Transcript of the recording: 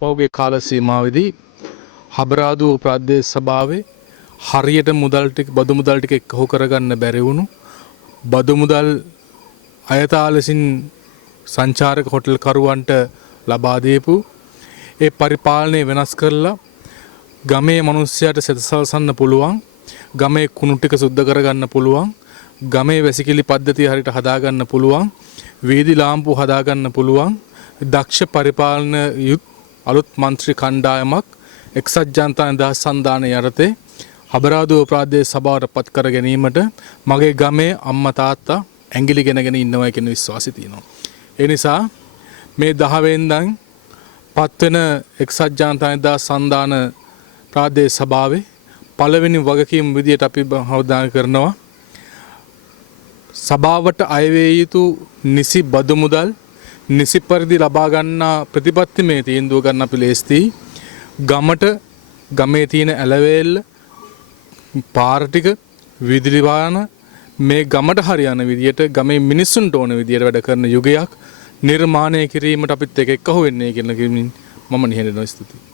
පහුගිය කාල සීමාවෙදී හබරාදුව ප්‍රාදේශ සභාවේ හරියට බදු මුදල් ටික එකහො කරගන්න බැරි වුණු බදු මුදල් අයථා ලෙසින් සංචාරක හොටල් කරුවන්ට ලබා දීපු ඒ පරිපාලනය වෙනස් කරලා ගමේ මිනිස්සුන්ට සෙතසල්සන්න පුළුවන්, ගමේ කුණු ටික සුද්ධ කරගන්න පුළුවන්, ගමේ වැසිකිලි පද්ධතිය හරියට හදාගන්න පුළුවන්, වීදි ලාම්පු හදාගන්න පුළුවන් දක්ෂ පරිපාලන අලුත් මන්ත්‍රී කණ්ඩායමක් එක්සත් ජනතා නිදහස් සන්ධානය යටතේ හබරාදුව ප්‍රාදේශ සභාවට පත් කර ගැනීමට මගේ ගමේ අම්මා තාත්තා ඇඟිලි ගෙනගෙන ඉන්නවා කියන විශ්වාසය තියෙනවා. ඒ නිසා මේ 10 වෙනිදාන් පත්වෙන එක්සත් ජනතා නිදහස් සන්ධාන ප්‍රාදේශ සභාවේ පළවෙනි වගකීම් විදියට අපි අවධානය කරනවා සභාවට අයවේ යුතු නිසි බදු මුදල් නිසි පරිදි ලබා ගන්නා ප්‍රතිපත්තිමය තීන්දුව ගන්න අපි ලෑස්තියි. ගමට ගමේ තියෙන ඇලවේල්ල පාර ටික විදුලි වාහන මේ ගමට හරියන විදියට ගමේ මිනිස්සුන්ට ඕන විදියට වැඩ කරන යුගයක් නිර්මාණය කිරීමට අපිත් එක්ක එක්කහුව වෙන්නේ කියලා කිමින් මම නිහඬව ස්තුතියි.